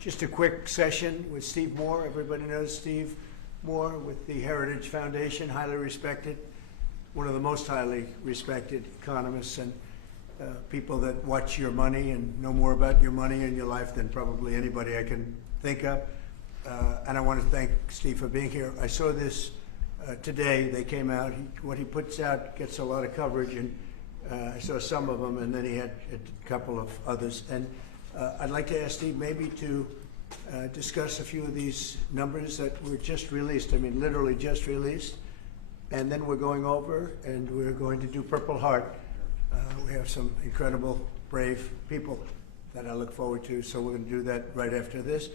Just a quick session with Steve Moore. Everybody knows Steve Moore with the Heritage Foundation, highly respected, one of the most highly respected economists and people that watch your money and know more about your money and your life than probably anybody I can think of. And I want to thank Steve for being here. I saw this today. They came out. What he puts out gets a lot of coverage, and I saw some of them, and then he had a couple of others. And I'd like to ask Steve maybe to discuss a few of these numbers that were just released. I mean, literally just released. And then we're going over and we're going to do Purple Heart. We have some incredible, brave people that I look forward to. So we're going to do that right after this.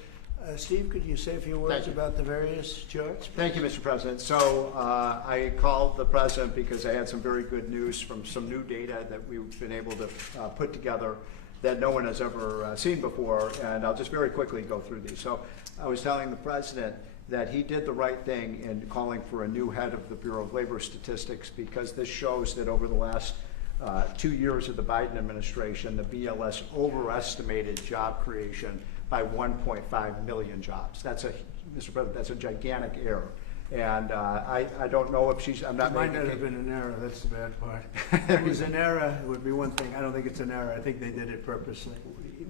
Steve, could you say a few words about the various charts? Thank you, Mr. President. So I called the President because I had some very good news from some new data that we've been able to put together that no one has ever seen before, and I'll just very quickly go through these. So I was telling the President that he did the right thing in calling for a new head of the Bureau of Labor Statistics, because this shows that over the last 2 years of the Biden administration, the BLS overestimated job creation by 1.5 million jobs. That's Mr. President, that's a gigantic error. And I don't know if she's, I'm not It might not have been an error, that's the bad part. If it was an error, it would be one thing. I don't think it's an error. I think they did it purposely.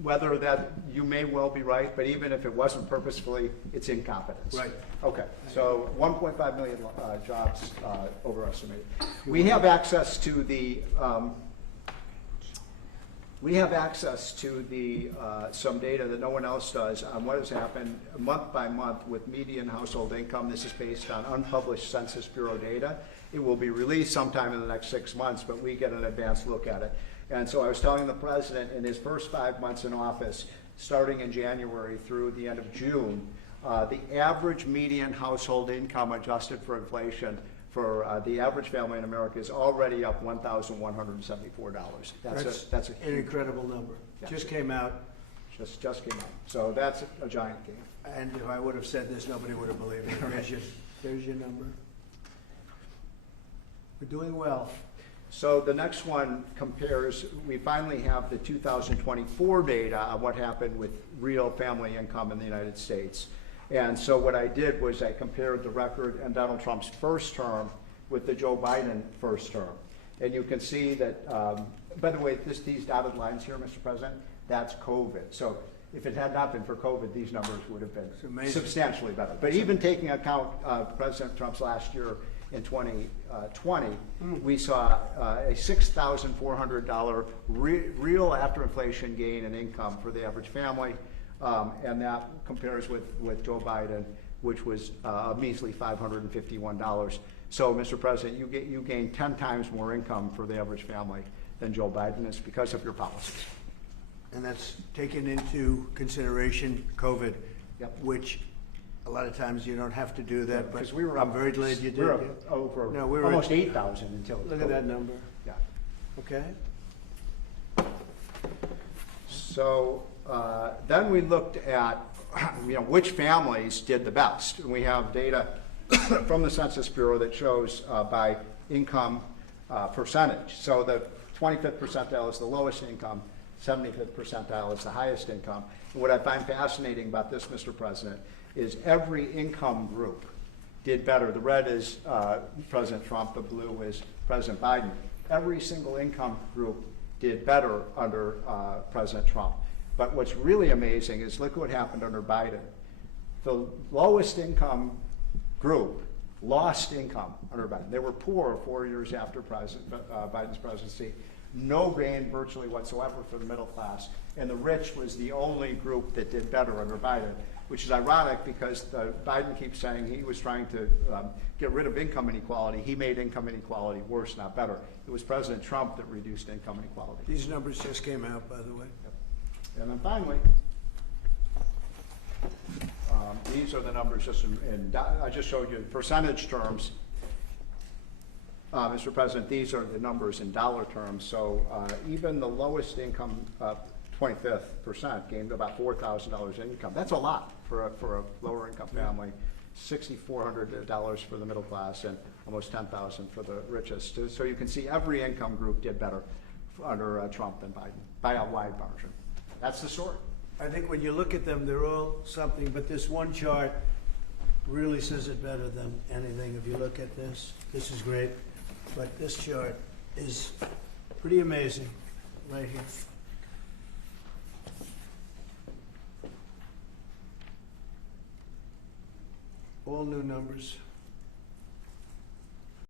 Whether that, you may well be right, but even if it wasn't purposefully, it's incompetence. Right. Okay, so 1.5 million jobs overestimated. We have access to the some data that no one else does on what has happened month by month with median household income. This is based on unpublished Census Bureau data. It will be released sometime in the next 6 months, but we get an advanced look at it. And so I was telling the President in his first 5 months in office, starting in January through the end of June, the average median household income adjusted for inflation for the average family in America is already up $1,174. That's an incredible number. Yeah. Just came out. Just came out. So that's a giant gain. And if I would have said this, nobody would have believed it. There's your number. We're doing well. So the next one compares, we finally have the 2024 data on what happened with real family income in the United States. And so what I did was I compared the record in Donald Trump's first term with the Joe Biden first term. And you can see that, by the way, these dotted lines here, Mr. President, that's COVID. So if it had not been for COVID, these numbers would have been substantially better. But even taking account President Trump's last year in 2020, we saw a $6,400 real after inflation gain in income for the average family. And that compares with Joe Biden, which was a measly $551. So, Mr. President, you gain 10 times more income for the average family than Joe Biden is because of your policies. And that's taken into consideration COVID, Yep. Which a lot of times you don't have to do that. Because but we were I'm very glad you did. We were over almost 8,000 until Look at that number. Yeah. Okay. So then we looked at which families did the best. And we have data from the Census Bureau that shows by income percentage. So the 25th percentile is the lowest income, 75th percentile is the highest income. And what I find fascinating about this, Mr. President, is every income group did better. The red is President Trump, the blue is President Biden. Every single income group did better under President Trump. But what's really amazing is look what happened under Biden. The lowest income group lost income under Biden. They were poor 4 years after Biden's presidency. No gain virtually whatsoever for the middle class. And the rich was the only group that did better under Biden, which is ironic because Biden keeps saying he was trying to get rid of income inequality. He made income inequality worse, not better. It was President Trump that reduced income inequality. These numbers just came out, by the way. Yep. And then finally, these are the numbers just I just showed you in percentage terms. Mr. President, these are the numbers in dollar terms. So even the lowest income, 25th percent, gained about $4,000 in income. That's a lot for a lower income family. $6,400 for the middle class and almost $10,000 for the richest. So you can see every income group did better under Trump than Biden by a wide margin. That's the story. I think when you look at them, they're all something, but this one chart really says it better than anything. If you look at this, this is great, but this chart is pretty amazing right here. All new numbers.